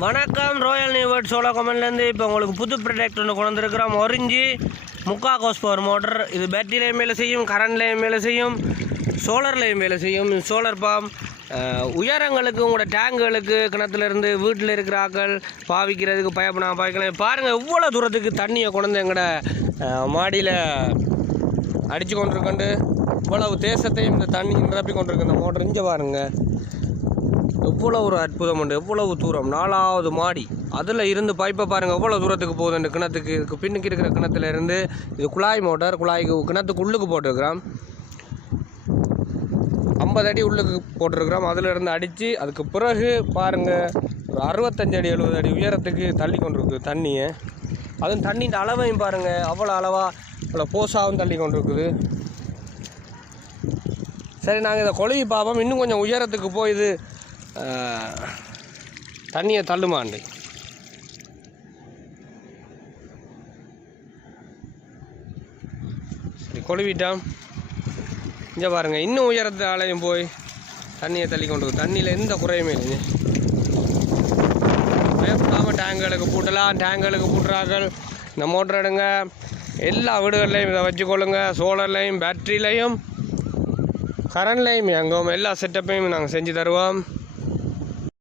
வணக்கம், Royal நியூவர்ட் solar கம்பெனிலேருந்து இப்போ உங்களுக்கு புது ப்ராடக்ட் ஒன்று கொண்டு வந்துருக்கிறோம். ஒரிஞ்சு 3/4 ஹார்ஸ் பவர் மோட்டர். இது பேட்டரியிலையும் வேலை செய்யும், கரண்ட்லேயும் வேலை செய்யும், சோலர்லேயும் வேலை செய்யும். சோலார் பம்ப் உயரங்களுக்கு, உங்களோட டேங்குகளுக்கு, கிணத்துலேருந்து வீட்டில் இருக்கிற ஆக்கள் பாவிக்கிறதுக்கு பாவிக்கலாம். பாருங்கள் எவ்வளோ தூரத்துக்கு தண்ணியை கொண்டு எங்களோட மாடியில் அடித்து கொண்டிருக்கண்டு இவ்வளவு தேசத்தையும் இந்த தண்ணி நிரப்பி கொண்டிருக்கு இந்த மோட்டர். இங்கே பாருங்கள் எவ்வளோ ஒரு அற்புதம் உண்டு, எவ்வளவு தூரம் 4வது மாடி. அதில் இருந்து பைப்பை பாருங்கள் எவ்வளோ தூரத்துக்கு போகுது. இந்த கிணத்துக்கு இதுக்கு பின்னுக்கு இருக்கிற கிணத்துல இருந்து இது குழாய் மோட்டார். குழாய்க்கு கிணத்துக்கு உள்ளுக்கு போட்டுருக்கிறோம். 50 அடி உள்ளுக்கு போட்டிருக்கிறோம். அதில் இருந்து அடித்து அதுக்கு பிறகு பாருங்கள் ஒரு 65 அடி 70 அடி உயரத்துக்கு தள்ளி கொண்டிருக்கு தண்ணியை. அதுவும் தண்ணியின் அளவையும் பாருங்கள் அவ்வளோ அளவாக அவ்வளோ போஸாகவும் தள்ளி கொண்டிருக்குது. சரி, நாங்கள் இதை கொழுவி பார்ப்போம். இன்னும் கொஞ்சம் உயரத்துக்கு போய் இது தண்ணியை தள்ளுமாண்டு. சரி, கொழுவிட்டோம். இங்கே பாருங்கள் இன்னும் உயரத்து ஆலையும் போய் தண்ணியை தள்ளி கொண்டு தண்ணியில் எந்த குறையுமே இல்லைங்க. பயப்படாமல் டேங்குகளுக்கு பூட்டலாம். டேங்குகளுக்கு பூட்டுறார்கள். இந்த மோட்டர் எடுங்க, எல்லா வீடுகள்லையும் இதை வச்சுக்கொள்ளுங்க. சோலர்லையும், பேட்டரிலையும், கரண்ட்லையும், எங்கும் எல்லா செட்டப்பையும் நாங்கள் செஞ்சு தருவோம்.